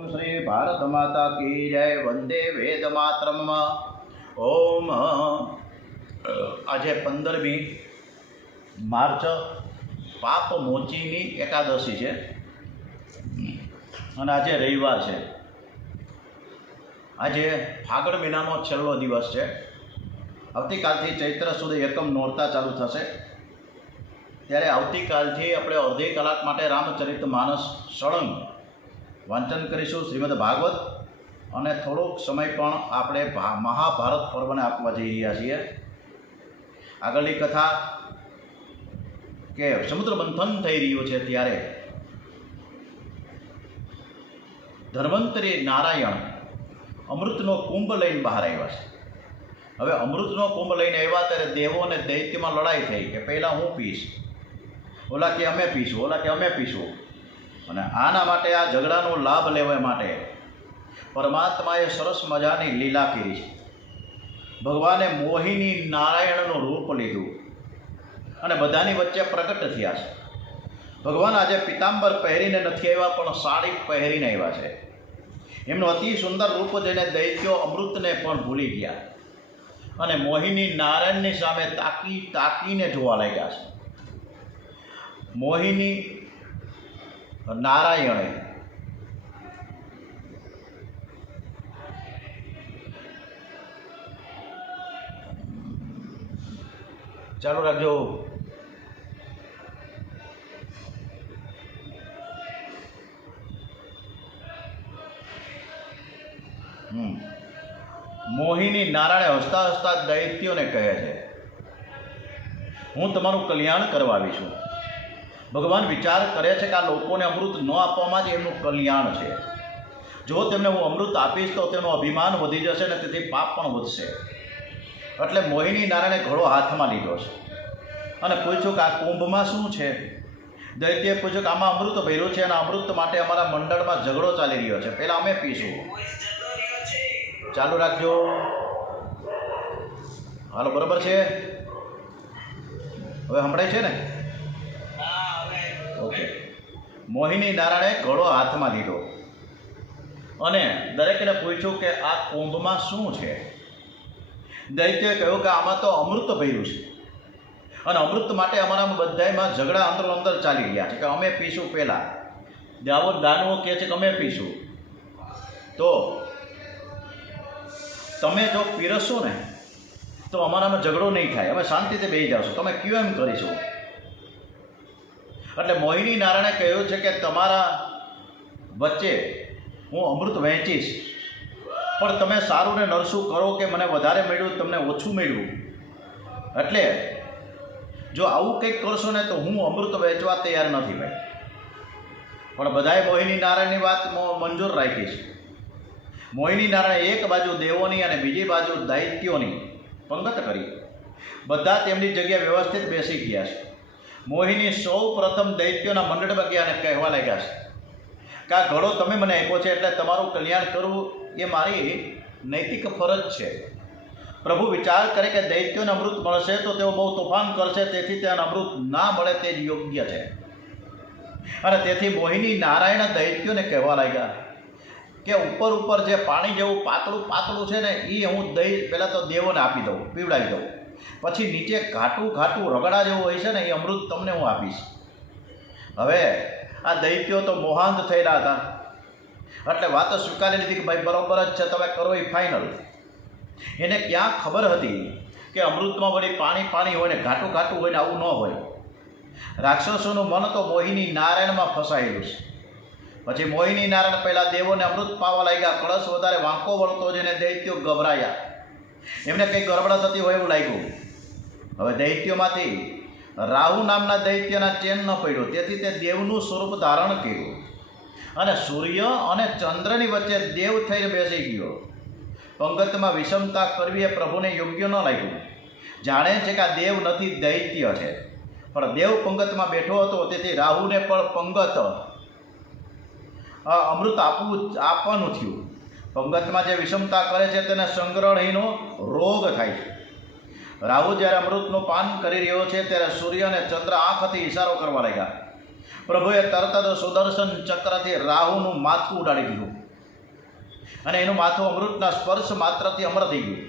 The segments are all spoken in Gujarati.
श्री भारत माता की जय। वंदे वेद मातरम। ओम। आज 15મી मार्च पाप मोचीनी एकादशी है और आज रविवार है। आज फागण महीनानो छेल्लो दिवस है। आवतीकालथी चैत्र सुद एकम नोरता चालू थशे त्यारे आवतीकालथी આપણે અડધી કલાક માટે રામચરિત માનસ સળંગ વાંચન કરીશું શ્રીમદ ભાગવત અને થોડોક સમય પણ આપણે મહાભારત પર્વને આપવા જઈ રહ્યા છીએ। આગળની કથા કે સમુદ્ર મંથન થઈ રહ્યું છે ત્યારે ધન્વંતરી નારાયણ અમૃતનો કુંભ લઈને બહાર આવ્યા છે। હવે અમૃતનો કુંભ લઈને આવ્યા ત્યારે દેવો અને દૈત્યમાં લડાઈ થઈ કે પહેલાં હું પીશ, ઓલા કે અમે પીશું, ઓલા કે અમે પીશું। અને આના માટે આ ઝઘડાનો લાભ લેવા માટે પરમાત્માએ સરસ મજાની લીલા કરી છે। ભગવાને મોહિની નારાયણનું રૂપ લીધું અને બધાની વચ્ચે પ્રગટ થયા છે। ભગવાન આજે પિતાંબર પહેરીને નથી આવ્યા પણ સાડી પહેરીને આવ્યા છે। એમનું અતિ સુંદર રૂપ જોઈને દૈત્યો અમૃતને પણ ભૂલી ગયા અને મોહિની નારાયણની સામે તાકીને જોવા લાગ્યા છે। મોહિની નારાયણે ચાલુ રાખજો। મોહિની નારાયણે હસતા હસતા દૈત્યોને કહે છે, હું તમારું કલ્યાણ કરવા આવી છું। ભગવાન વિચાર કરે છે કે આ લોકોને અમૃત ન આપવામાં જ એમનું કલ્યાણ છે। જો તેમને હું અમૃત આપીશ તો તેનું અભિમાન વધી જશે અને તેથી પાપ પણ વધશે। એટલે મોહિની નારાયણે ઘોડો હાથમાં લીધો છે અને પૂછ્યું કે આ કુંભમાં શું છે? દૈત્યએ પૂછ્યું કે આમાં અમૃત ભર્યું છે અને અમૃત માટે અમારા મંડળમાં ઝઘડો ચાલી રહ્યો છે, પહેલાં અમે પીશું। ચાલુ રાખજો, હાલો બરાબર છે? હવે સંભળાય છે ને? ઓકે। મોહિની નારાયણે ઘોડો હાથમાં લીધો અને દરેકને પૂછ્યું કે આ કુંભમાં શું છે? દૈત્યએ કહ્યું કે આમાં તો અમૃત ભર્યું છે અને અમૃત માટે અમારા બધામાં ઝઘડા અંદરો અંદર ચાલી રહ્યા છે કે અમે પીશું પહેલાં। દાનવો કહે છે કે અમે પીશું। તો તમે જો પીરસશો ને તો અમારામાં ઝઘડો નહીં થાય, અમે શાંતિથી બેસી જાવશું, તમે કયો એમ કરીશું। એટલે મોહિની નારાયણે કહ્યું છે કે તમારા વચ્ચે હું અમૃત વહેંચીશ પણ તમે સારું ને નરસું કરો કે મને વધારે મળ્યું તમને ઓછું મળ્યું। એટલે જો આવું કંઈક કરશો ને તો હું અમૃત વહેંચવા તૈયાર નથી ભાઈ। પણ બધાએ મોહિની નારાયણની વાત મંજૂર રાખી છે। મોહિની નારાયણે એક બાજુ દેવોની અને બીજી બાજુ દૈત્યોની પંગત કરી। બધા તેમની જગ્યાએ વ્યવસ્થિત બેસી ગયા છે। મોહિની સૌ પ્રથમ દૈત્યોના મંડળમાં ગયા અને કહેવા લાગ્યા છે કે આ ઘોડો તમે મને આપ્યો છે એટલે તમારું કલ્યાણ કરવું એ મારી નૈતિક ફરજ છે। પ્રભુ વિચાર કરે કે દૈત્યોને અમૃત મળશે તો તેઓ બહુ તોફાન કરશે, તેથી તેને અમૃત ના મળે તે જ યોગ્ય છે। અને તેથી મોહિની નારાયણ દૈત્યોને કહેવા લાગ્યા કે ઉપર જે પાણી જેવું પાતળું છે ને એ હું પહેલાં તો દેવોને આપી દઉં, પીવડાવી દઉં, પછી નીચે ઘાટું રગડા જેવું હોય છે ને એ અમૃત તમને હું આપીશ। હવે આ દૈત્યો તો મોહાંત થયેલા હતા એટલે વાત સ્વીકારી લીધી કે ભાઈ બરાબર જ છે, તમે કરો એ ફાઇનલ। એને ક્યાં ખબર હતી કે અમૃતમાં વળી પાણી હોય ને ઘાટું હોય ને આવું ન હોય। રાક્ષસોનું મન તો મોહિની નારાયણમાં ફસાયેલું છે। પછી મોહિની નારાયણ પહેલાં દેવોને અમૃત પાવા લાગ્યા। કળશ વધારે વાંકો વળતો જઈને દૈત્યો ગભરાયા, એમને કંઈ ગરબડા થતી હોય એવું લાગ્યું। હવે દૈત્યોમાંથી રાહુ નામના દૈત્યના ચેન ન પડ્યો, તેથી તે દેવનું સ્વરૂપ ધારણ કર્યું અને સૂર્ય અને ચંદ્રની વચ્ચે દેવ થઈને બેસી ગયો। પંગતમાં વિષમતા કરવી એ પ્રભુને યોગ્ય ન લાગ્યું। જાણે છે કે આ દેવ નથી, દૈત્ય છે, પણ દેવ પંગતમાં બેઠો હતો તેથી રાહુને પણ પંગત અમૃત આપવાનું થયું। પંગતમાં જે વિષમતા કરે છે તેને સંગ્રહણીનો રોગ થાય છે। રાહુ જ્યારે અમૃતનું પાન કરી રહ્યો છે ત્યારે સૂર્ય અને ચંદ્ર આંખથી ઇશારો કરવા લાગ્યા, પ્રભુએ તરત જ સુદર્શન ચક્રથી રાહુનું માથું ઉડાડી દીધું અને એનું માથું અમૃતના સ્પર્શ માત્રથી અમર થઈ ગયું.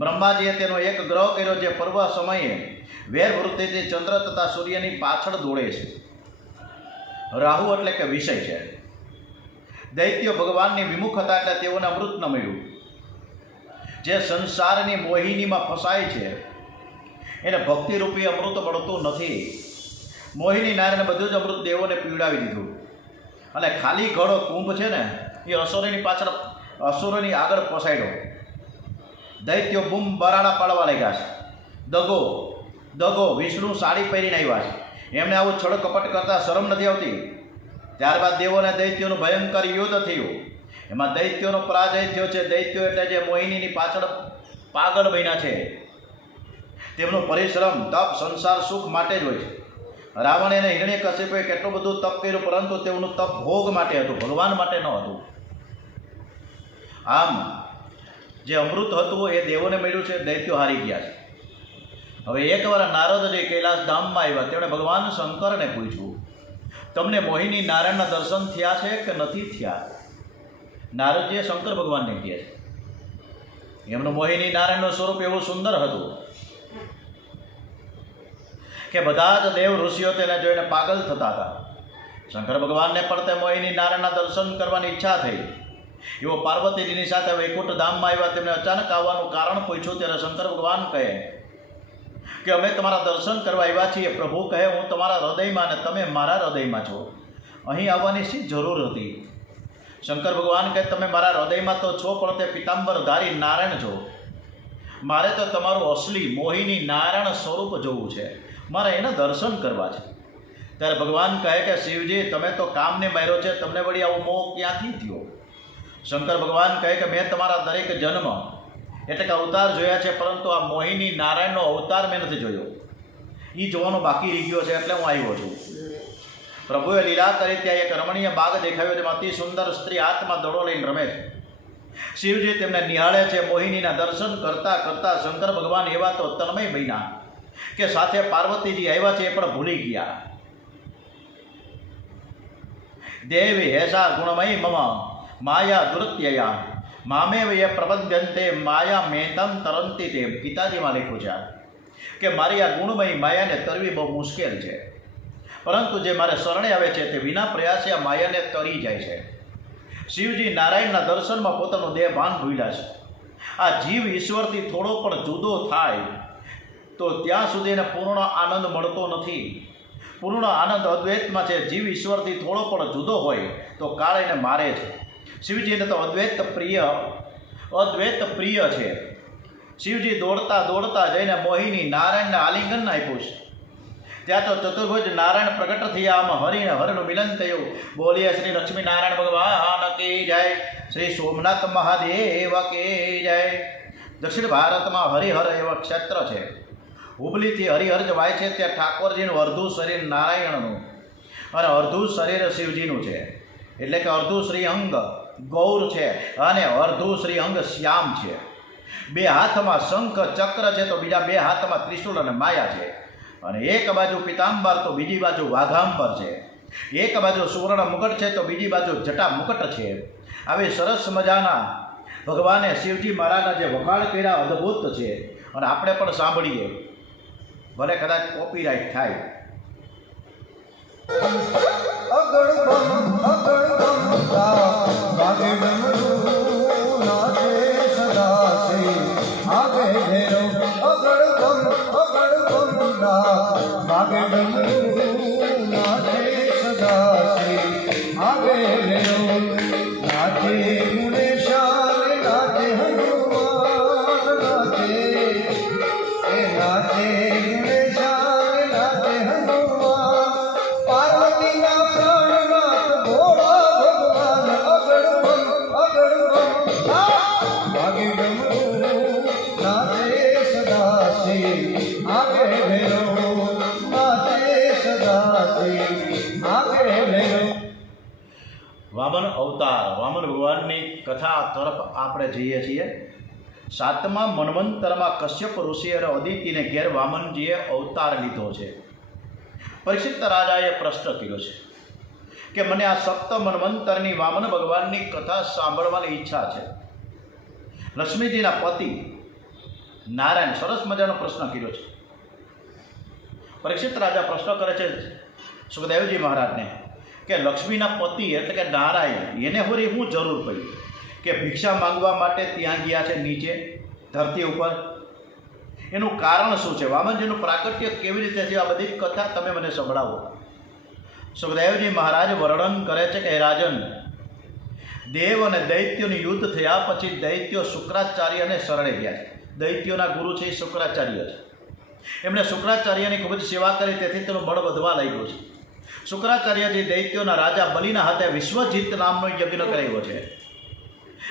બ્રહ્માજીએ તેનો એક ગ્રહ કર્યો જે પર્વ સમયે વેરવૃત્તિથી ચંદ્ર તથા સૂર્યની પાછળ દોડે છે. રાહુ એટલે કે વિષય છે. દૈત્યો ભગવાનની વિમુખ હતા એટલે તેઓને અમૃત ન મળ્યું. જે સંસારની મોહિનીમાં ફસાય છે એને ભક્તિરૂપી અમૃત મળતું નથી. મોહિની નારીને બધું જ અમૃત દેવોને પીવડાવી દીધું અને ખાલી ઘડો કુંભ છે ને એ અસુરોની આગળ પસાડ્યો. દૈત્યો બૂમ બરાડા પાડવા લાગ્યા છે. દગો વિષ્ણુ સાડી પહેરીને આવ્યા છે. એમને આવું છળ કપટ કરતાં શરમ નથી આવતી. ત્યારબાદ દેવો અને દૈત્યોનું ભયંકર યુદ્ધ થયું. એમાં દૈત્યોનો પરાજય થયો છે. દૈત્યો એટલે જે મોહિનીની પાછળ પાગલ બન્યા છે. તેમનું પરિશ્રમ તપ સંસાર સુખ માટે જ હોય છે. રાવણ અને હિરણ્યકશિપુએ કેટલું બધું તપ કર્યું, પરંતુ તેઓનું તપ ભોગ માટે હતું, ભગવાન માટે ન હતું. આમ જે અમૃત હતું એ દેવોને મળ્યું છે, દૈત્યો હારી ગયા છે. હવે એકવાર નારદજી કૈલાસ ધામમાં આવ્યા. તેમણે ભગવાન શંકરને પૂછ્યું, તમને મોહિની નારાયણના દર્શન થયા છે કે નથી થયા? નારદજીએ શંકર ભગવાનને કહે છે. એમનું મોહિની નારાયણનું સ્વરૂપ એવું સુંદર હતું કે બધા જ દેવ ઋષિઓ તેને જોઈને પાગલ થતા હતા. શંકર ભગવાનને પણ તે મોહિની નારાયણના દર્શન કરવાની ઈચ્છા થઈ. એવો પાર્વતીજીની સાથે વૈકુંઠ ધામમાં આવ્યા. તેમને અચાનક આવવાનું કારણ પૂછ્યું ત્યારે શંકર ભગવાન કહે કે અમે તમારા દર્શન કરવા આવ્યા છીએ. પ્રભુ કહે, હું તમારા હૃદયમાં અને તમે મારા હૃદયમાં છો. અહીં આવવાની શી જરૂર હતી? શંકર ભગવાન કહે, તમે મારા હૃદયમાં તો છો, પણ તે પિતાંબરધારી નારાયણ છો. મારે તો તમારું અસલી મોહિની નારાયણ સ્વરૂપ જોવું છે. મારે એના દર્શન કરવા છે. ત્યારે ભગવાન કહે કે શિવજી, તમે તો કામને માર્યો છે, તમને વળી આવો મોહ ક્યાંથી થયો? શંકર ભગવાન કહે કે મેં તમારા દરેક જન્મ એટલે કે અવતાર જોયા છે, પરંતુ આ મોહિની નારાયણનો અવતાર મેં નથી જોયો. એ જોવાનો બાકી રહી ગયો છે, એટલે હું આવ્યો છું. પ્રભુએ લીલા કરી ત્યાં એક રમણીય બાગ દેખાયો, જેમાં અતિ સુંદર સ્ત્રી હાથમાં દડો લઈને રમે છે. શિવજી તેમને નિહાળે છે. મોહિનીના દર્શન કરતાં કરતાં શંકર ભગવાન એવા તો તન્મય બન્યા કે સાથે પાર્વતીજી આવ્યા છે એ પણ ભૂલી ગયા. દેવી હેસા ગુણમયી મમ માયા દુરત્યયા મામેવ યે પ્રબધ્યંતે માયા મેતમ તરંતી તે. ગીતાજીમાં લખ્યું છે કે મારી આ ગુણમયી માયાને તરવી બહુ મુશ્કેલ છે, પરંતુ જે મારે શરણે આવે છે તે વિના પ્રયાસે આ માયાને તરી જાય છે. શિવજી નારાયણના દર્શનમાં પોતાનું દેહ ભાન ભૂલ્યા છે. આ જીવ ઈશ્વરથી થોડો પણ જુદો થાય તો ત્યાં સુધી એને પૂર્ણ આનંદ મળતો નથી. પૂર્ણ આનંદ અદ્વૈતમાં છે. જીવ ઈશ્વરથી થોડો પણ જુદો હોય તો કાળ એને મારે છે. શિવજીને તો અદ્વૈત પ્રિય છે. શિવજી દોડતા દોડતા જઈને મોહિની નારાયણને આલિંગન આપ્યું છે. ત્યાં તો ચતુર્ભુજ નારાયણ પ્રગટ થયા. આમ હરિને હરનું મિલન થયું. બોલીએ શ્રી લક્ષ્મી નારાયણ ભગવાન કી જય, શ્રી સોમનાથ મહાદેવ કી જય. દક્ષિણ ભારતમાં હરિહર એવા ક્ષેત્ર છે. હુબલીથી હરિહર જવાય છે. ત્યાં ઠાકોરજીનું અર્ધું શરીર નારાયણનું અને અર્ધું શરીર શિવજીનું છે. એટલે કે અર્ધું શ્રીઅંગ ગૌર છે અને અર્ધું શ્રીઅંગ શ્યામ છે. બે હાથમાં શંખ ચક્ર છે, તો બીજા બે હાથમાં ત્રિશૂળ અને માયા છે. અને એક બાજુ પિતાંબર તો બીજી બાજુ વાઘાંબર છે. એક બાજુ સુવર્ણ મુકટ છે તો બીજી બાજુ જટા મુકટ છે. આવી સરસ મજાના ભગવાને શિવજી મહારાજના જે વખાણ કર્યા અદ્ભુત છે. અને આપણે પણ સાંભળીએ, ભલે કદાચ કોપીરાઇટ થાય. વામન અવતાર, વામન ભગવાનની કથા તરફ આપણે જઈએ છીએ. 7મા મન્વંતરમાં કશ્યપ ઋષિ અને અદિતિને ઘેર વામનજીએ અવતાર લીધો છે. પરીક્ષિત રાજાએ પ્રશ્ન કર્યો છે કે મને આ સપ્ત મન્વંતરની વામન ભગવાનની કથા સાંભળવાની ઈચ્છા છે. લક્ષ્મીજીના પતિ નારાયણ સરસ મજાનો પ્રશ્ન કર્યો છે. પરીક્ષિત રાજા પ્રશ્ન કરે છે સુખદેવજી મહારાજને કે લક્ષ્મીના પતિ એટલે કે નારાયણ એને હોરી શું જરૂર પડી કે ભિક્ષા માંગવા માટે ત્યાં ગયા છે નીચે ધરતી ઉપર? એનું કારણ શું છે? વામનજીનું પ્રાકટ્ય કેવી રીતે થયું? આ બધી કથા તમે મને સંભળાવો. સુખદેવજી મહારાજ વર્ણન કરે છે કે રાજન, દેવ અને દૈત્યોનું યુદ્ધ થયા પછી દૈત્યો શુક્રાચાર્યને શરણે ગયા છે. દૈત્યોના ગુરુ છે એ શુક્રાચાર્ય છે. એમણે શુક્રાચાર્યની ખૂબ જ સેવા કરી, તેથી તેનું બળ વધવા લાગ્યું છે. શુક્રાચાર્યજી દૈત્યોના રાજા બલિના હાથે વિશ્વજીત નામનો યજ્ઞ કરાવ્યો છે.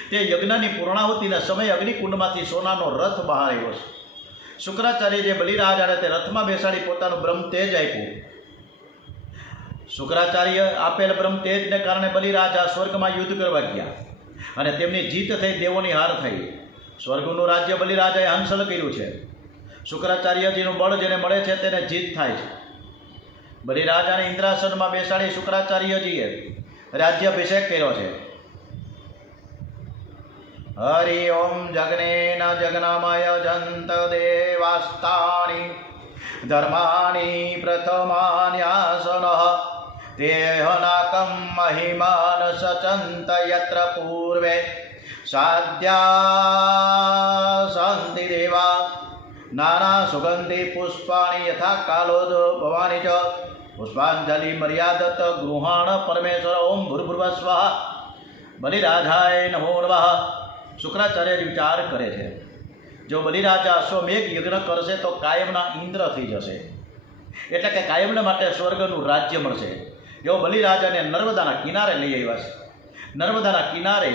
તે યજ્ઞની પૂર્ણાહુતિના સમયે અગ્નિકુંડમાંથી સોનાનો રથ બહાર આવ્યો છે. શુક્રાચાર્યજીએ બલિરાજાને તે રથમાં બેસાડી પોતાનું બ્રહ્મ તેજ આપ્યું. શુક્રાચાર્ય આપેલ બ્રહ્મ તેજને કારણે બલિરાજા સ્વર્ગમાં યુદ્ધ કરવા ગયા અને તેમની જીત થઈ, દેવોની હાર થઈ. સ્વર્ગનું રાજ્ય બલિરાજાએ હાંસલ કર્યું છે. શુક્રાચાર્યજીનું બળ જેને મળે છે તેને જીત થાય છે. બલિરાજાને ઇન્દ્રાસનમાં બેસાડી શુક્રાચાર્યજીએ રાજ્યાભિષેક કર્યો છે. હરિ ઓમ જગ્નેન જગ્નમય જંત દેવાસ્તાની ધર્માની પ્રથમાન્યાસન દેહનાકમ મહિમાન સચંત યત્ર પૂર્વે સાધ્યા શાંતિ દેવા નાના સુગંધી પુષ્પાણી યથા કાલોદ ભવાની ચ પુષ્પાંજલિ મર્યાદત ગૃહાણ પરમેશ્વર ઓમ ભૂર્ભુવઃ સ્વાહા. બલિરાજાય નમો નમઃ. શુક્રાચાર્ય વિચાર કરે છે, જો બલિરાજા અશ્વમેઘ યજ્ઞ કરશે તો કાયમના ઇન્દ્ર થઈ જશે, એટલે કે કાયમના માટે સ્વર્ગનું રાજ્ય મળશે. એવો બલિરાજાને નર્મદાના કિનારે લઈ આવ્યા છે. નર્મદાના કિનારે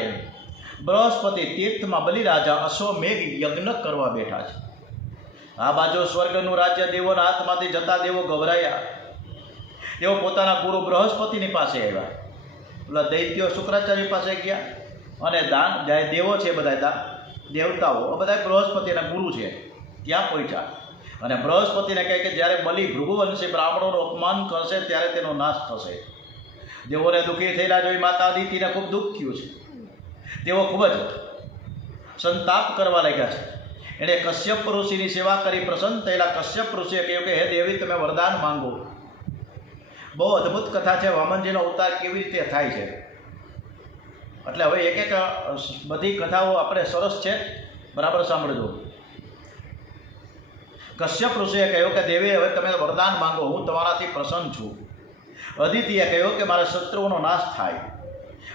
બૃહસ્પતિ તીર્થમાં બલિરાજા અશ્વમેઘ યજ્ઞ કરવા બેઠા છે. આ બાજુ સ્વર્ગનું રાજ્ય દેવોના હાથમાંથી જતા દેવો ગભરાયા. તેઓ પોતાના ગુરુ બૃહસ્પતિની પાસે આવ્યા. પેલા દૈત્યો શુક્રાચાર્ય પાસે ગયા અને દેવો છે બધા દેવતાઓ બધા બૃહસ્પતિના ગુરુ છે ત્યાં પહોંચ્યા અને બૃહસ્પતિને કહે કે જ્યારે બલિ ભૃગુવંશી બ્રાહ્મણોનું અપમાન કરશે ત્યારે તેનો નાશ થશે. દેવોને દુઃખી થયેલા જોઈ માતા અદિતિને ખૂબ દુઃખ થયું છે. તેઓ ખૂબ જ સંતાપ કરવા લાગ્યા છે. એણે કશ્યપ ઋષિની સેવા કરી પ્રસન્ન થયેલા કશ્યપ ઋષિએ કહ્યું કે હે દેવી, તમે વરદાન માંગો. બહુ અદ્ભુત કથા છે વામનજીનો અવતાર કેવી રીતે થાય છે. એટલે હવે એક એક બધી કથાઓ આપણે સરસ છે, બરાબર સાંભળજો. કશ્યપ ઋષિએ કહ્યું કે દેવી, હવે તમે વરદાન માંગો, હું તમારાથી પ્રસન્ન છું. અદિતિએ કહ્યું કે મારા શત્રુઓનો નાશ થાય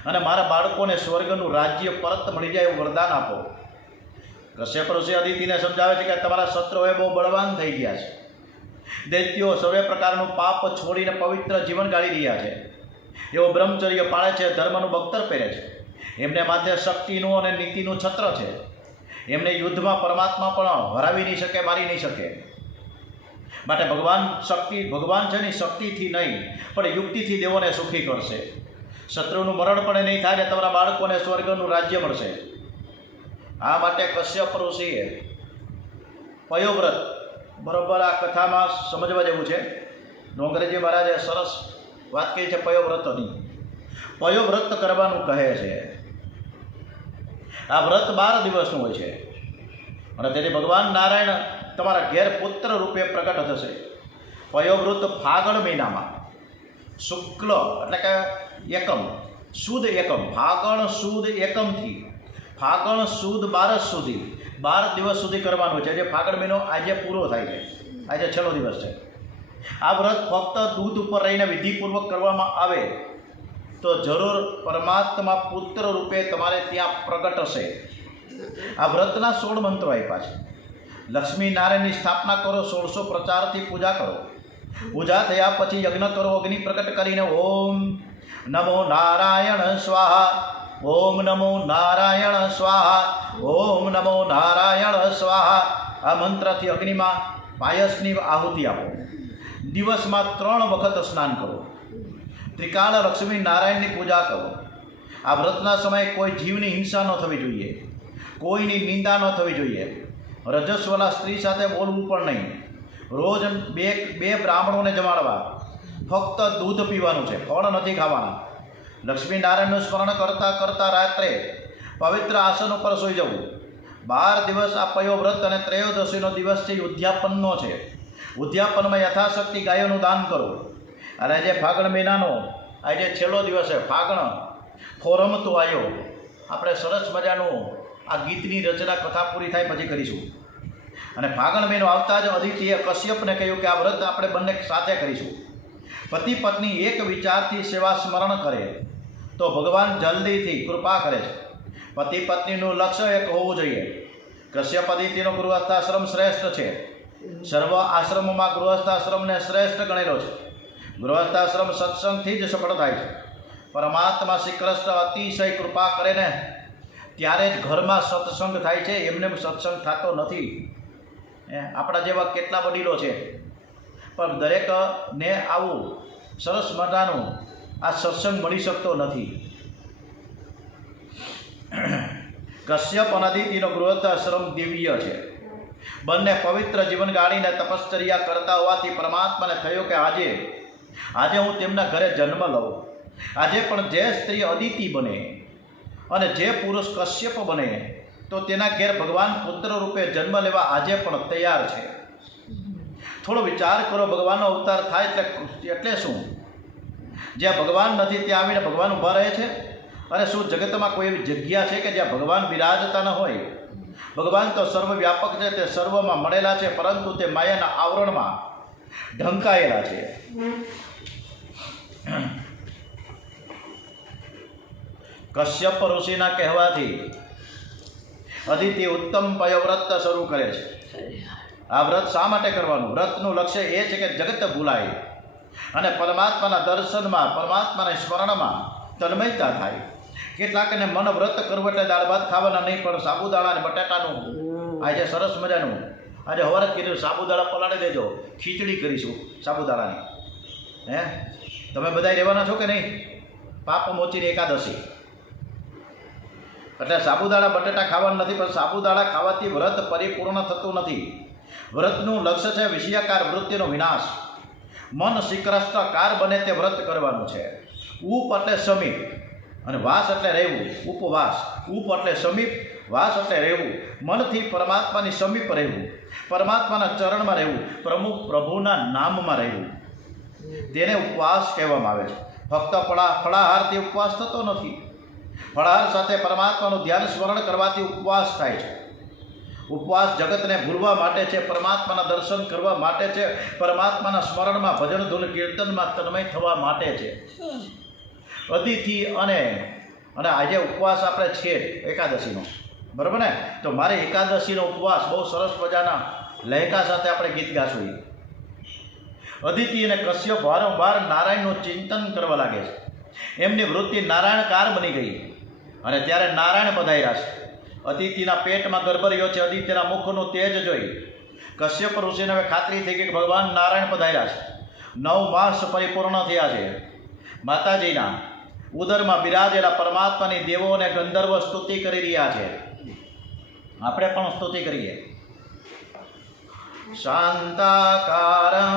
અને મારા બાળકોને સ્વર્ગનું રાજ્ય પરત મળી જાય એવું વરદાન આપો. કશ્યપ ઋષિ અદિતિને સમજાવે છે કે તમારા શત્રુઓ બહુ બળવાન થઈ ગયા છે. દૈત્યો સર્વે પ્રકારનું પાપ છોડીને પવિત્ર જીવન ગાળી રહ્યા છે. એઓ બ્રહ્મચર્ય પાળે છે, ધર્મનું બખ્તર પહેરે છે. એમને માથે શક્તિનું અને નીતિનું છત્ર છે. એમને યુદ્ધમાં પરમાત્મા પણ હરાવી નહીં શકે, મારી નહીં શકે. માટે ભગવાન છે ને શક્તિથી નહીં પણ યુક્તિથી દેવોને સુખી કરશે. શત્રુનું મરણ પણ નહીં થાય ને તમારા બાળકોને સ્વર્ગનું રાજ્ય મળશે. આ માટે કશ્યપ ઋષિએ પયોવ્રત, બરોબર આ કથામાં સમજવા જેવું છે. ડોંગરેજી મહારાજે સરસ વાત કરી છે પયોવ્રતની. પયોવ્રત કરવાનું કહે છે. આ વ્રત 12 દિવસનું હોય છે અને તેથી ભગવાન નારાયણ તમારા ઘેર પુત્ર રૂપે પ્રગટ થશે. પયોવ્રત ફાગણ મહિનામાં શુક્લ એટલે કે એકમ, સુદ એકમ, ફાગણ સુદ એકમથી ફાગણ સુદ 12 સુધી 12 દિવસ સુધી કરવાનું છે. જે ફાગણ મહિનો આજે પૂરો થાય છે, આજે છેલ્લો દિવસ છે. આ વ્રત ફક્ત દૂધ ઉપર રહીને વિધિપૂર્વક કરવામાં આવે તો જરૂર પરમાત્મા પુત્ર રૂપે તમારે ત્યાં પ્રગટ હશે. આ વ્રતના 16 મંત્રો આપ્યા છે. લક્ષ્મી નારાયણની સ્થાપના કરો, 1600 પ્રચારથી પૂજા કરો. પૂજા થયા પછી યજ્ઞ કરો, અગ્નિ પ્રગટ કરીને ઓમ નમો નારાયણ સ્વાહા, ઓમ નમો નારાયણ સ્વાહા, ઓમ નમો નારાયણ સ્વાહા આ મંત્રથી અગ્નિમાં પાયસની આહુતિ આપો. દિવસમાં 3 વખત સ્નાન કરો. ત્રિકાળ લક્ષ્મી નારાયણની પૂજા કરો. આ વ્રતના સમયે કોઈ જીવની હિંસા ન થવી જોઈએ, કોઈની નિંદા ન થવી જોઈએ. રજસ્વલા સ્ત્રી સાથે બોલવું પણ નહીં. રોજ બે બ્રાહ્મણોને જમાડવા, ફક્ત દૂધ પીવાનું છે, ફળ નથી ખાવાના. લક્ષ્મીનારાયણનું સ્મરણ કરતાં કરતાં રાત્રે પવિત્ર આસન ઉપર સૂઈ જવું. 12 દિવસ આ પયોવ્રત અને ત્રયોદશીનો દિવસ છે ઉદ્યાપનનો છે. ઉદ્યાપનમાં યથાશક્તિ ગાયોનું દાન કરવું. અને જે ફાગણ મહિનાનો આજે છેલ્લો દિવસ છે ફાગણ ફોરમતો આવ્યો, આપણે સરસ મજાનું આ ગીતની રચના કથા પૂરી થાય પછી કરીશું. અને ફાગણ મહિનો આવતા જ અદિતિએ કશ્યપને કહ્યું કે આ વ્રત આપણે બંને સાથે કરીશું. પતિ પત્ની એક વિચારથી સેવા સ્મરણ કરે તો ભગવાન જલ્દીથી કૃપા કરે છે. પતિ પત્નીનું લક્ષ્ય એક હોવું જોઈએ. કશ્યપ અદિતિનો ગૃહસ્થાશ્રમ શ્રેષ્ઠ છે. સર્વ આશ્રમોમાં ગૃહસ્થાશ્રમને શ્રેષ્ઠ ગણેલો છે. ગૃહસ્થાશ્રમ સત્સંગથી જ સફળ થાય છે. પરમાત્મા શ્રી કૃષ્ણ અતિશય કૃપા કરે ને ત્યારે જ ઘરમાં સત્સંગ થાય છે, એમને સત્સંગ થતો નથી. આપણા જેવા કેટલા વડીલો છે, પણ દરેકને આવું સરસ મજાનું આ સત્સંગ મળી શકતો નથી. કશ્યપ અને અદિતિનો ગૃહસ્થાશ્રમ દિવ્ય છે. બંને પવિત્ર જીવન ગાળીને તપશ્ચર્યા કરતા હોવાથી પરમાત્માને થયું કે આજે હું તેમના ઘરે જન્મ લઉં. આજે પણ જે સ્ત્રી અદિતિ બને અને જે પુરુષ કશ્યપ બને તો તેના ઘેર ભગવાન પુત્ર રૂપે જન્મ લેવા આજે પણ તૈયાર છે. થોડો વિચાર કરો, ભગવાનનો અવતાર થાય એટલે શું? જ્યાં ભગવાન નથી ત્યાં આવીને ભગવાન ઊભા રહે છે. અને શું જગતમાં કોઈ એવી જગ્યા છે કે જ્યાં ભગવાન બિરાજતા ન હોય? ભગવાન તો સર્વવ્યાપક છે, તે સર્વમાં મળેલા છે, પરંતુ તે માયાના આવરણમાં ઢંકાયેલા છે. કશ્યપ ઋષિના કહેવાથી અદિતિ ઉત્તમ પયવ્રત શરૂ કરે છે. આ વ્રત શા માટે કરવાનું? વ્રતનું લક્ષ્ય એ છે કે જગત ભૂલાય અને પરમાત્માના દર્શનમાં, પરમાત્માના સ્મરણમાં તન્મયતા થાય. કેટલાકને મન વ્રત કરવું એટલે દાળ ભાત ખાવાના નહીં, પણ સાબુદાણા અને બટાટાનું આજે સરસ મજાનું આજે હવારે કીધું સાબુદાણા પલાળી દેજો, ખીચડી કરીશું સાબુદાણાની. તમે બધા રહેવાના છો કે નહીં? પાપ મોચીની એકાદશી એટલે સાબુદાણા બટાટા ખાવાના નથી, પણ સાબુદાણા ખાવાથી વ્રત પરિપૂર્ણ થતું નથી. વ્રતનું લક્ષ્ય છે વિષયાકાર વૃત્તિનો વિનાશ. મન શ્રીકૃષ્ણકાર બને તે વ્રત કરવાનું છે. ઉપ એટલે સમીપ અને વાસ એટલે રહેવું. ઉપવાસ, ઉપ એટલે સમીપ, વાસ એટલે રહેવું. મનથી પરમાત્માની સમીપ રહેવું, પરમાત્માના ચરણમાં રહેવું, પ્રભુના નામમાં રહેવું, તેને ઉપવાસ કહેવામાં આવે છે. ફક્ત ફળાહારથી ઉપવાસ થતો નથી. ફળાહાર સાથે પરમાત્માનું ધ્યાન સ્મરણ કરવાથી ઉપવાસ થાય છે. ઉપવાસ જગતને ભૂલવા માટે છે, પરમાત્માના દર્શન કરવા માટે છે, પરમાત્માના સ્મરણમાં ભજન ધૂન કીર્તનમાં તન્મય થવા માટે છે. અદિતિ અને આજે ઉપવાસ આપણે છીએ એકાદશીનો, બરાબર ને? તો મારે એકાદશીનો ઉપવાસ બહુ સરસ મજાના લહેકા સાથે આપણે ગીત ગાશું. અદિતિ અને કશ્યપ વારંવાર નારાયણનું ચિંતન કરવા લાગે છે. એમની વૃત્તિ નારાયણકાર બની ગઈ અને ત્યારે નારાયણ પધાર્યા છે. અદિતિના પેટમાં ગર્ભ રહ્યો છે. અદિતિના મુખનું તેજ જોઈ કશ્યપ ઋષિને હવે ખાતરી થઈ ગઈ કે ભગવાન નારાયણ પધાર્યા છે. 9 માસ પરિપૂર્ણ થયા છે. માતાજીના ઉદરમાં બિરાજેલા પરમાત્માની દેવો અને ગંધર્વ સ્તુતિ કરી રહ્યા છે. આપણે પણ સ્તુતિ કરીએ. શાંતાકારં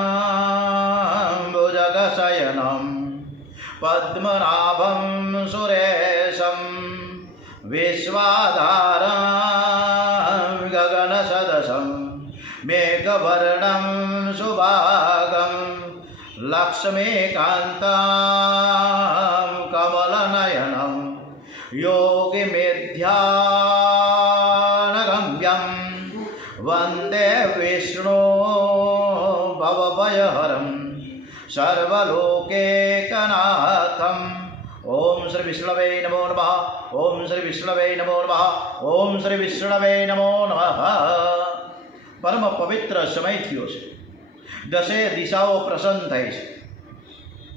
ભુજગશયનમ પદ્મનાભં સુરેશમ વિશ્વાધારં ગગનસદશમ મેઘવર્ણં શુભાગં લક્ષ્મીકાન્तं કમલનયनं યોગિમેધ્યાનગમ્યં વંદે વિષ્ણુ ભવભયહરં સર્વલોકૈકનાથં. ઓમ શ્રી વિષ્ણવે નમો નમઃ. ઓમ શ્રી વિષ્ણવે નમો નમઃ. ઓમ શ્રી વિષ્ણવે નમો નમઃ. પરમ પવિત્ર સમય થયો છે. 10 દિશાઓ પ્રસન્ન થઈ છે.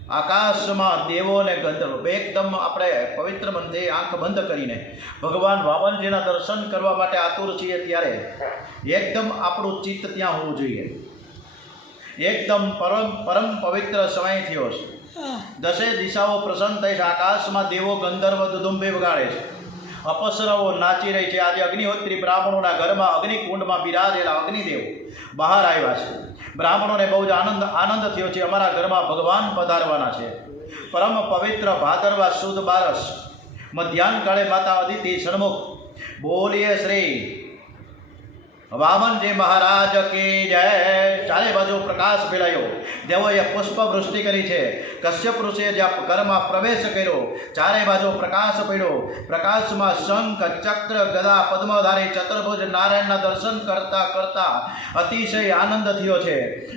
આકાશમાં દેવો અને ગંધર્વ એકદમ આપણે પવિત્ર મનથી આંખ બંધ કરીને ભગવાન વામનજીના દર્શન કરવા માટે આતુર છીએ. ત્યારે એકદમ આપણું ચિત્ત ત્યાં હોવું જોઈએ. એકદમ પરમ પવિત્ર સમય થયો છે. 10 દિશાઓ પ્રસન્ન થઈ છે. આકાશમાં દેવો ગંધર્વ દુદુંબી વગાડે છે અપસરાઓ નાચી રહી છે. આજે અગ્નિહોત્રી બ્રાહ્મણોના ઘરમાં અગ્નિકુંડમાં બિરાજેલા અગ્નિદેવ બહાર આવ્યા છે. બ્રાહ્મણોને બહુ જ આનંદ થયો છે. અમારા ઘરમાં ભગવાન પધારવાના છે. પરમ પવિત્ર ભાદરવા સુદ બારસ મધ્યાહન કાળે માતા અદિતિ સન્મુખ બોલીએ શ્રી વામનજી મહારાજ કી જય. ચારે બાજુ પ્રકાશ ફેલાયો. દેવોએ પુષ્પ વૃષ્ટિ કરી છે. કશ્યપ ઋષિએ જ્યાં ઘરમાં પ્રવેશ કર્યો ચારે બાજુ પ્રકાશ પડ્યો. પ્રકાશમાં શંખ ચક્ર ગદા પદ્મધારી ચતુર્ભુજ નારાયણના દર્શન કરતા કરતા અતિશય આનંદ થયો છે.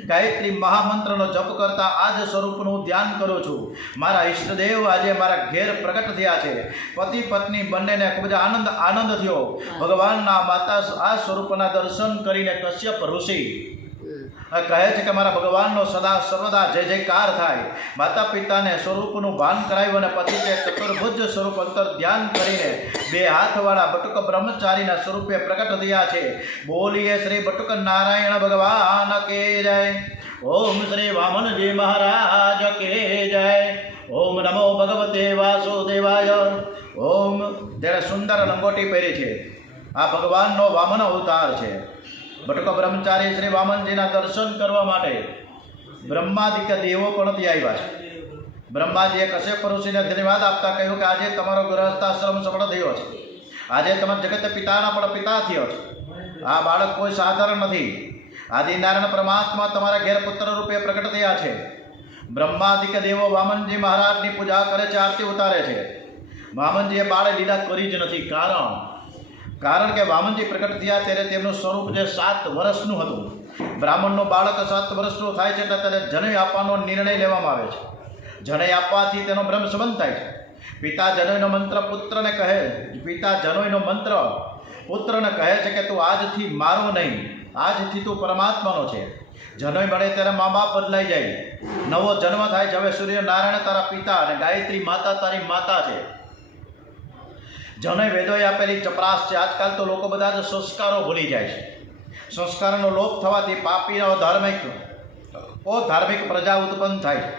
ગાયત્રી મહામંત્રનો જપ કરતા આ જ સ્વરૂપનું ધ્યાન કરું છું. મારા ઈષ્ટદેવ આજે મારા ઘેર પ્રગટ થયા છે. પતિ પત્ની બંનેને ખૂબ જ આનંદ થયો. ભગવાનના માતા આ સ્વરૂપના દર્શન કરીને કશ્યપ ઋષિ કહે છે કે મારા ભગવાનનો સદા સર્વદા જય જયકાર થાય. માતા પિતાને સ્વરૂપનું ભાન કરાવ્યું અને પછી તે ચતુર્ભુજ સ્વરૂપ અંતર ધ્યાન કરીને બે હાથવાળા બટુક બ્રહ્મચારીના સ્વરૂપે પ્રગટ થયા છે. બોલીએ શ્રી બટુક નારાયણ ભગવાન કે જય. ઓમ શ્રી વામનજી મહારાજ કે જય. ઓમ નમો ભગવતે વાસુદેવાય. ઓમ. તેણે સુંદર લંગોટી પહેરી છે. આ ભગવાનનો વામન અવતાર છે. બટુક બ્રહ્મચારી શ્રી વામનજીના દર્શન કરવા માટે બ્રહ્માદિક દેવો પણ ત્યાં આવ્યા છે. બ્રહ્માજીએ કશ્યપ ઋષિને ધન્યવાદ આપતા કહ્યું કે આજે તમારો ગૃહસ્થાશ્રમ સફળ થયો છે. આજે તમારા જગત પિતાના પણ પિતા થયો છે. આ બાળક કોઈ સાધારણ નથી. આદિનારાયણ પરમાત્મા તમારા ઘેર પુત્ર રૂપે પ્રગટ થયા છે. બ્રહ્માદિક દેવો વામનજી મહારાજની પૂજા કરે છે, આરતી ઉતારે છે. વામનજીએ બાળ લીલા કરી જ નથી. કારણ કે વામનજી પ્રગટ થયા ત્યારે તેમનું સ્વરૂપ જે 7 વર્ષનું હતું. બ્રાહ્મણનો બાળક 7 વર્ષનું થાય છે ત્યારે જનય આપવાનો નિર્ણય લેવામાં આવે છે. જનય આપવાથી તેનો બ્રહ્મ સંબંધ થાય છે. પિતા જનોયનો મંત્ર પુત્રને કહે છે કે તું આજથી મારો નહીં, આજથી તું પરમાત્માનો છે. જનોય મળે ત્યારે મા બાપ બદલાઈ જાય, નવો જન્મ થાય છે. હવે સૂર્યનારાયણ તારા પિતા અને ગાયત્રી માતા તારી માતા છે. જનોય વેદોએ આપેલી ચપરાશ છે. આજકાલ તો લોકો બધા જ સંસ્કારો ભૂલી જાય છે. સંસ્કારનો લોપ થવાથી પાપી ધાર્મિક પ્રજા ઉત્પન્ન થાય છે.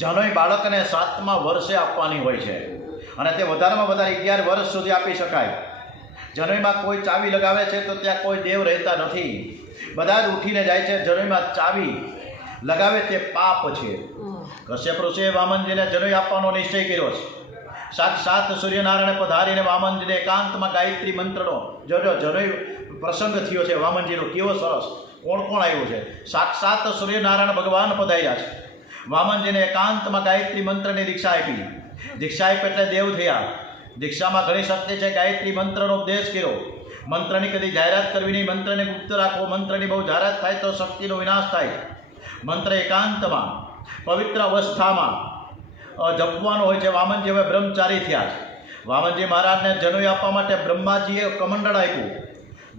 જનોય બાળકને 7મા વર્ષે આપવાની હોય છે અને તે વધારેમાં વધારે 11 વર્ષ સુધી આપી શકાય. જનોયમાં કોઈ ચાવી લગાવે છે તો ત્યાં કોઈ દેવ રહેતા નથી. બધા જ ઉઠીને જાય છે. જનોયમાં ચાવી લગાવે તે પાપ છે. કશ્યપ ઋષિએ વામનજીને જનોય આપવાનો નિશ્ચય કર્યો છે. સાક્ષાત સૂર્યનારાયણે પધારીને વામનજીને એકાંતમાં ગાયત્રી મંત્રનો જનોય પ્રસંગ થયો છે. વામનજીનો કેવો સરસ. કોણ આવ્યું છે? સાક્ષાત સૂર્યનારાયણ ભગવાન પધાર્યા છે. વામનજીને એકાંતમાં ગાયત્રી મંત્રની દીક્ષા આપી. દીક્ષા આપી એટલે દેવ થયા. દીક્ષામાં ઘણી શક્તિ છે. ગાયત્રી મંત્રનો ઉપદેશ કર્યો. મંત્રની કદી જાહેરાત કરવી નહીં. મંત્રને ગુપ્ત રાખવો. મંત્રની બહુ જાહેરાત થાય તો શક્તિનો વિનાશ થાય. મંત્ર એકાંતમાં પવિત્ર અવસ્થામાં જપવાનો હોય છે. વામનજી હવે બ્રહ્મચારી થયા છે. વામનજી મહારાજને જનોય આપવા માટે બ્રહ્માજીએ કમંડળ આપ્યું.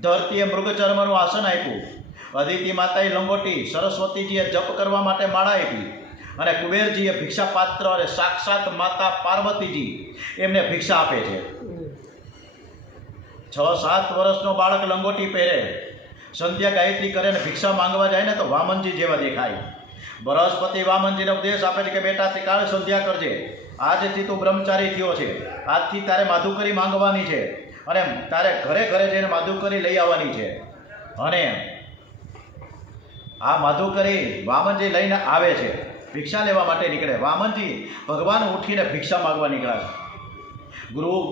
ધરતીએ મૃગચર્મનું આસન આપ્યું. અદિતિ માતાએ લંગોટી, સરસ્વતીજીએ જપ કરવા માટે માળા આપી અને કુબેરજીએ ભિક્ષા પાત્ર અને સાક્ષાત માતા પાર્વતીજી એમને ભિક્ષા આપે છે. 6-7 વર્ષનો બાળક લંગોટી પહેરે, સંધ્યા ગાયત્રી કરે અને ભિક્ષા માંગવા જાય ને તો વામનજી જેવા દેખાય. બૃહસ્પતિ વામનજીને ઉપદેશ આપે છે કે બેટા ત્રિકાળ સંધ્યા કરજે. આજથી તું બ્રહ્મચારી થયો છે. આજથી તારે માધુકરી માંગવાની છે અને તારે ઘરે ઘરે જઈને માધુકરી લઈ આવવાની છે. અને આ માધુકરી વામનજી લઈને આવે છે. ભિક્ષા લેવા માટે નીકળે. વામનજી ભગવાન ઉઠીને ભિક્ષા માંગવા નીકળ્યા છે.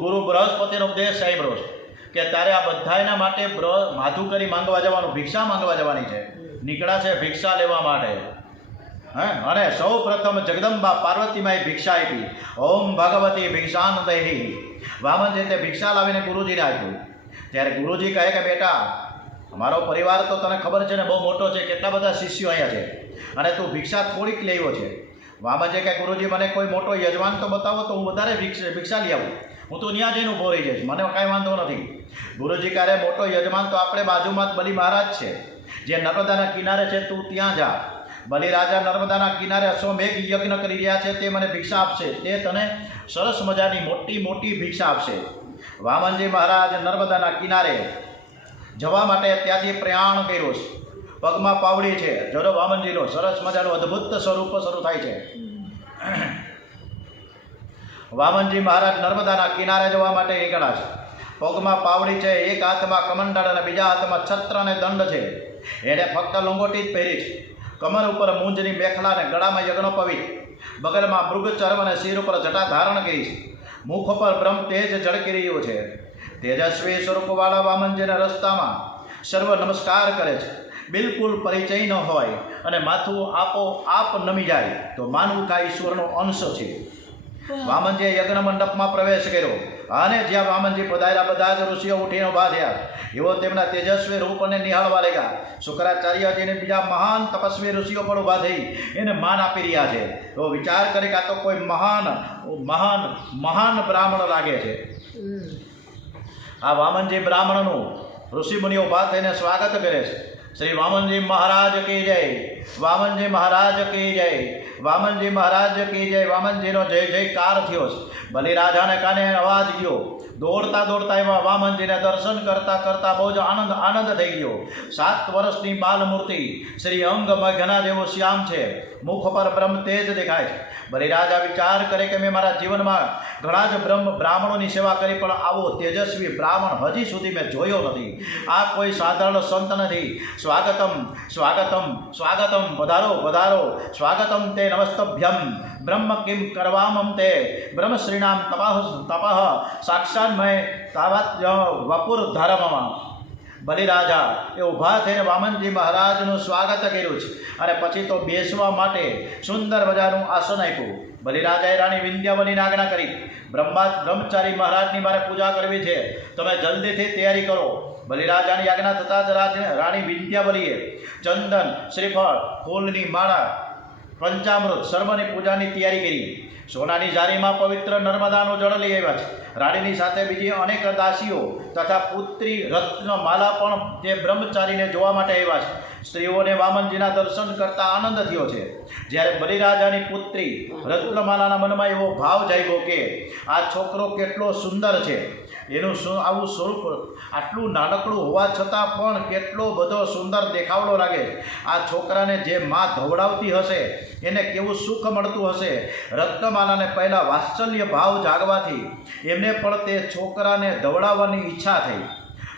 ગુરુ બૃહસ્પતિનો ઉપદેશ સાંભળ્યો છે કે તારે આ બધાના માટે માધુકરી માંગવા જવાનું, ભિક્ષા માંગવા જવાની છે. નીકળ્યા છે ભિક્ષા લેવા માટે. અને સૌ પ્રથમ જગદંબા પાર્વતીમાએ ભિક્ષા આપી. ઓમ ભગવતી ભિક્ષાન દેહી. વામનજી તે ભિક્ષા લાવીને ગુરુજીને આપ્યું. ત્યારે ગુરુજી કહે કે બેટા અમારો પરિવાર તો તને ખબર છે ને બહુ મોટો છે. કેટલા બધા શિષ્યો અહીંયા છે અને તું ભિક્ષા થોડીક લેવો છે. વામનજી કે ગુરુજી મને કોઈ મોટો યજમાન તો બતાવો તો હું વધારે ભિક્ષા લઈ આવું. હું તો ત્યાં જઈને ઊભો રહી જઈશ. મને કાંઈ વાંધો નથી. ગુરુજી કહે મોટો યજમાન તો આપણે બાજુમાં જ બલિ મહારાજ છે જે નર્મદાના કિનારે છે. તું ત્યાં જા. બલિરાજા નર્મદાના કિનારે અશ્વમેઘ યજ્ઞ કરી રહ્યા છે. તે મને ભિક્ષા આપશે. તે તને સરસ મજાની મોટી ભિક્ષા આપશે. વામનજી મહારાજ નર્મદાના કિનારે જવા માટે ત્યાંથી પ્રયાણ કર્યું છે. પગમાં પાવડી છે. જોડો વામનજીનો સરસ મજાનું અદ્ભુત સ્વરૂપ શરૂ થાય છે. વામનજી મહારાજ નર્મદાના કિનારે જવા માટે નીકળ્યા છે. પગમાં પાવડી છે, એક હાથમાં કમંડળ અને બીજા હાથમાં છત્ર અને દંડ છે. એણે ફક્ત લંગોટી જ પહેરી છે. કમર ઉપર મૂંજની મેખલા અને ગળામાં યજ્ઞોપવિત, બગલમાં મૃગચર્મ અને શિર ઉપર જટા ધારણ કરી છે. મુખ પર બ્રહ્મ તેજ ઝળકી રહ્યું છે. તેજસ્વી સ્વરૂપવાળા વામનજીના રસ્તામાં સર્વ નમસ્કાર કરે છે. બિલકુલ પરિચય ન હોય અને માથું આપોઆપ નમી જાય તો માનવું કે આ ઈશ્વરનો અંશ છે. વામનજીએ યજ્ઞ મંડપમાં પ્રવેશ કર્યો અને જ્યાં વામનજી પધાર્યા બધા જ ઋષિઓ ઉઠીને ઊભા થયા. એવો તેમના તેજસ્વી રૂપને નિહાળવા લાગ્યા. શુક્રાચાર્યજીને બીજા મહાન તપસ્વી ઋષિઓ પણ ઊભા થઈ એને માન આપી રહ્યા છે. તો વિચાર કરે કે આ તો કોઈ મહાન મહાન મહાન બ્રાહ્મણ લાગે છે. આ વામનજી બ્રાહ્મણનું ઋષિમુનિઓ ઊભા થઈને સ્વાગત કરે છે. શ્રી વામનજી મહારાજ કી જય, વામનજી મહારાજ કી જય, વામનજી મહારાજ કી જય. વામનજીનો જય જયકાર થયો છે. બલિરાજાને કાને અવાજ ગયો. દોડતા દોડતા એવા વામનજીને દર્શન કરતા કરતા બહુ જ આનંદ થઈ ગયો. 7 વર્ષની બાલમૂર્તિ શ્રી અંગ મેઘના જેવો શ્યામ છે. મુખ પર બ્રહ્મ તેજ દેખાય છે. બલિરાજા વિચાર કરે કે મેં મારા જીવનમાં ઘણા જ બ્રાહ્મણોની સેવા કરી પણ આવો તેજસ્વી બ્રાહ્મણ હજી સુધી મેં જોયો નથી. આ કોઈ સાધારણ સંત નથી. સ્વાગતમ સ્વાગતમ સ્વાગતમ, પધારો પધારો, સ્વાગતમ તે નમસ્તભ્યમ. બ્રહ્મ કિમ કરવામમ તે બ્રહ્મશ્રીનામ તપઃ સાક્ષાત મેં તાવત વપુર ધર્મમાં. બલિરાજા એ ઊભા થઈને વામનજી મહારાજનું સ્વાગત કર્યું છે અને પછી તો બેસવા માટે સુંદર મજાનું આસન આપ્યું. બલિરાજાએ રાણી વિંધ્યાવલીને આજ્ઞા કરી, બ્રહ્મચારી મહારાજની મારે પૂજા કરવી છે, તમે જલ્દીથી તૈયારી કરો. બલિરાજાની આજ્ઞા થતાં જ રાણી વિંધ્યાવલીએ ચંદન, શ્રીફળ, ફૂલની માળા, પંચામૃત સર્વની પૂજાની તૈયારી કરી. સોનાની જારીમાં પવિત્ર નર્મદાનું જળ લઈ આવ્યા છે. રાણીની સાથે બીજી અનેક દાસીઓ તથા પુત્રી રત્નમાલા પણ તે બ્રહ્મચારીને જોવા માટે આવ્યા છે. સ્ત્રીઓને વામનજીના દર્શન કરતા આનંદ થયો છે. જ્યારે બલિરાજાની પુત્રી રત્નમાલાના મનમાં એવો ભાવ જાગ્યો કે આ છોકરો કેટલો સુંદર છે, એનું આવું સ્વરૂપ આટલું નાનકડું હોવા છતાં પણ કેટલો બધો સુંદર દેખાવડો લાગે. આ છોકરાને જે માં ધવડાવતી હશે એને કેવું સુખ મળતું હશે. રત્નમાલાને પહેલાં વાત્સલ્ય ભાવ જાગવાથી એમને પણ તે છોકરાને ધવડાવવાની ઈચ્છા થઈ.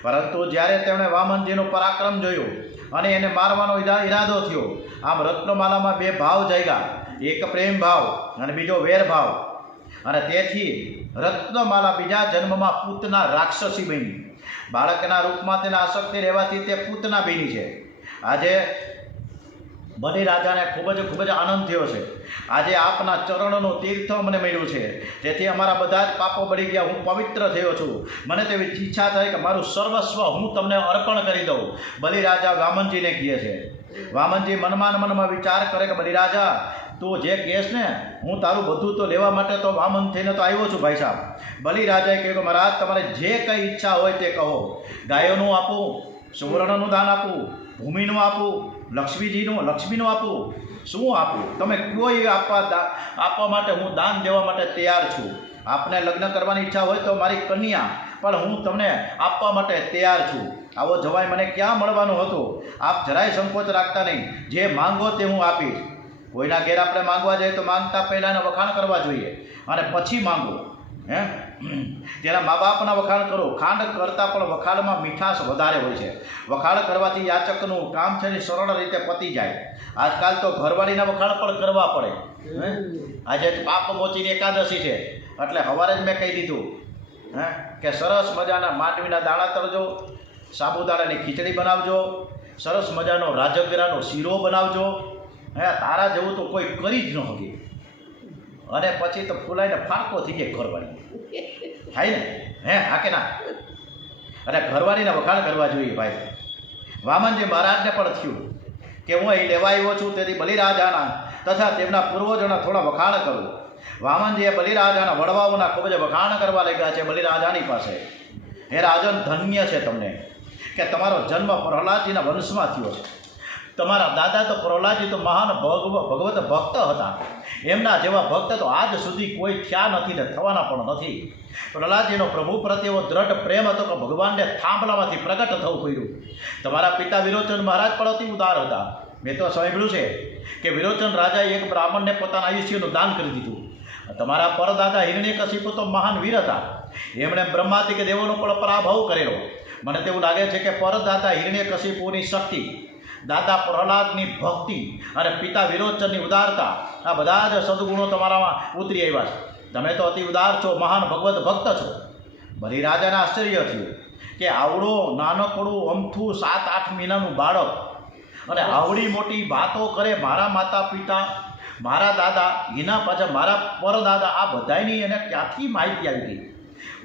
પરંતુ જ્યારે તેમણે વામનજીનું પરાક્રમ જોયું અને એને મારવાનો ઈરાદો થયો, આમ રત્નમાલામાં 2 ભાવ જાગ્યા. એક પ્રેમ ભાવ અને બીજો વેર ભાવ. અને તેથી રત્નમાલા બીજા જન્મમાં પૂતના રાક્ષસી બની. બાળકના રૂપમાં તેને આસક્તિ રહેવાથી તે પૂતના બની છે. આજે બલિરાજાને ખૂબ જ આનંદ થયો છે. આજે આપના ચરણનું તીર્થ અમને મળ્યું છે, તેથી અમારા બધા જ પાપો બળી ગયા. હું પવિત્ર થયો છું. મને તેવી ઈચ્છા થાય કે મારું સર્વસ્વ હું તમને અર્પણ કરી દઉં. બલિરાજા વામનજીને કહે છે. વામનજી મનમાં વિચાર કરે કે બલિરાજા તું જે કહેશ ને હું તારું બધું તો લેવા માટે તો વામન થઈને તો આવ્યો છું ભાઈ સાહેબ. બલિરાજાએ કહ્યું કે મહારાજ તમારે જે કંઈ ઈચ્છા હોય તે કહો. ગાયોનું આપું, સુવર્ણનું દાન આપું, ભૂમિનું આપું, લક્ષ્મીનું આપું, શું આપું? તમે કોઈ આપવા માટે હું દાન દેવા માટે તૈયાર છું. આપને લગ્ન કરવાની ઈચ્છા હોય તો મારી કન્યા પણ હું તમને આપવા માટે તૈયાર છું. આવો જવાય મને ક્યાં મળવાનું હતું? આપ જરાય સંકોચ રાખતા નહીં. જે માંગો તે હું આપીશ. કોઈના ઘેર આપણે માંગવા જઈએ તો માંગતા પહેલાં એને વખાણ કરવા જોઈએ અને પછી માંગો. તેના મા બાપના વખાણ કરો. ખાંડ કરતાં પણ વખાણમાં મીઠાશ વધારે હોય છે. વખાણ કરવાથી યાચકનું કામ છે ને સરળ રીતે પતી જાય. આજકાલ તો ઘરવાળીના વખાણ પણ કરવા પડે. આજે પાપ મોચીની એકાદશી છે એટલે સવારે જ મેં કહી દીધું કે સરસ મજાના માંડવીના દાણા તળજો, સાબુદાણાની ખીચડી બનાવજો, સરસ મજાનો રાજગરાનો શીરો બનાવજો. તારા જેવું તો કોઈ કરી જ ન શકે. અને પછી તો ફૂલાઈને ફાંકો થઈ જાય ઘરવાળી. થાય ને હા કે ના? અને ઘરવાળીને વખાણ કરવા જોઈએ ભાઈ. વામનજી મહારાજને પણ થયું કે હું અહીં લેવા આવ્યો છું, તેથી બલિરાજાના તથા તેમના પૂર્વજોના થોડા વખાણ કરું. વામનજીએ બલિરાજાના વડવાઓના ખૂબ જ વખાણ કરવા લાગ્યા છે બલિરાજાની પાસે. હે રાજન, ધન્ય છે તમને કે તમારો જન્મ પ્રહલાદજીના વંશમાં થયો છે. તમારા દાદા તો પ્રહલાદજી તો મહાન ભગવત ભક્ત હતા. એમના જેવા ભક્ત તો આજ સુધી કોઈ થયા નથી ને થવાના પણ નથી. પ્રહલાદજીનો પ્રભુ પ્રત્યે એવો દ્રઢ પ્રેમ હતો કે ભગવાનને થાંભલામાંથી પ્રગટ થવું પડ્યું. તમારા પિતા વિરોચન મહારાજ પણ અતિ ઉદાર હતા. મેં તો સાંભળ્યું છે કે વિરોચન રાજાએ એક બ્રાહ્મણને પોતાના આયુષ્યનું દાન કરી દીધું તમારા પરદાદા હિરણ્યકશિપુ તો મહાન વીર હતા. એમણે બ્રહ્માદિક દેવોનો પણ પરાભવ કરેલો. મને તેવું લાગે છે કે પરદાદા હિરણ્યકશિપુની શક્તિ, દાદા પ્રહલાદની ભક્તિ અને પિતા વિરોચનની ઉદારતા, આ બધા જ સદગુણો તમારામાં ઉતરી આવ્યા છે. તમે તો અતિ ઉદાર છો, મહાન ભગવત ભક્ત છો. બલિરાજાને આશ્ચર્ય થયું કે આવડો નાનકડું અમથું 7-8 મહિનાનું બાળક અને આવડી મોટી વાતો કરે. મારા માતા પિતા, મારા દાદા, એના પાછળ મારા પરદાદા, આ બધાની એને ક્યાંથી માહિતી આવી ગઈ?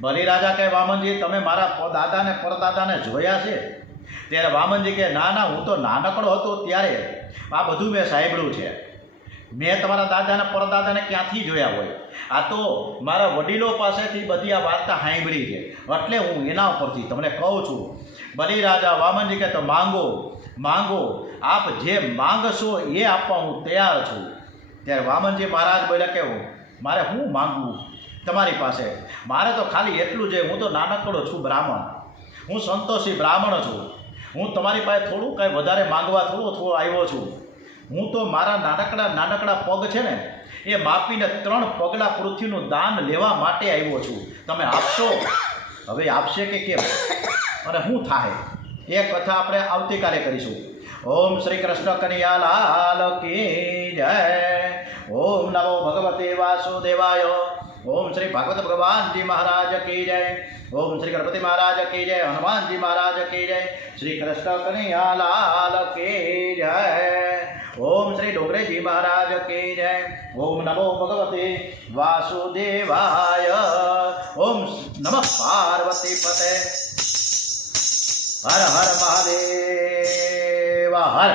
બલિરાજા કહે, વામનજી તમે મારા દાદાને પરદાદાને જોયા છે? ત્યારે વામનજી કહે, ના ના, હું તો નાનકડો હતો ત્યારે આ બધું મેં સાંભળ્યું છે. મેં તમારા દાદાને પરદાદાને ક્યાંથી જોયા હોય? આ તો મારા વડીલો પાસેથી બધી આ વાર્તા સાંભળી છે, એટલે હું એના ઉપરથી તમને કહું છું. બલિરાજા વામનજી કહે, તો માંગો માંગો, આપ જે માંગશો એ આપવા હું તૈયાર છું. ત્યારે વામનજી મહારાજ બોલ્યા કે મારે શું માંગવું તમારી પાસે? મારે તો ખાલી એટલું છે, હું તો નાનકડો છું બ્રાહ્મણ, હું સંતોષી બ્રાહ્મણ છું. હું તમારી પાસે થોડું કાંઈ વધારે માંગવા થોડો આવ્યો છું. હું તો મારા નાનકડા પગ છે ને એ માપીને 3 પગલાં પૃથ્વીનું દાન લેવા માટે આવ્યો છું. તમે આપશો? હવે આપશે કે કેમ અને શું થાય એ કથા આપણે આવતીકાલે કરીશું. ઓમ શ્રી કૃષ્ણ કનૈયાલાલ કી જય. ઓમ નમો ભગવતે વાસુદેવાય. ઓમ શ્રી ભાગવત ભગવાનજી મહારાજ કી જય. ઓમ શ્રી ગણપતિ મહારાજ કી જય. હનુમાનજી મહારાજ કી જય. શ્રી કૃષ્ણ કનૈયાલાલ કી જય. ઓમ શ્રી ડોંગરેજી મહારાજ કી જય. ઓમ નમો ભગવતે વાસુદેવાય. ઓમ નમઃ પાર્વતી પતે. હર હર મહાદેવ હર.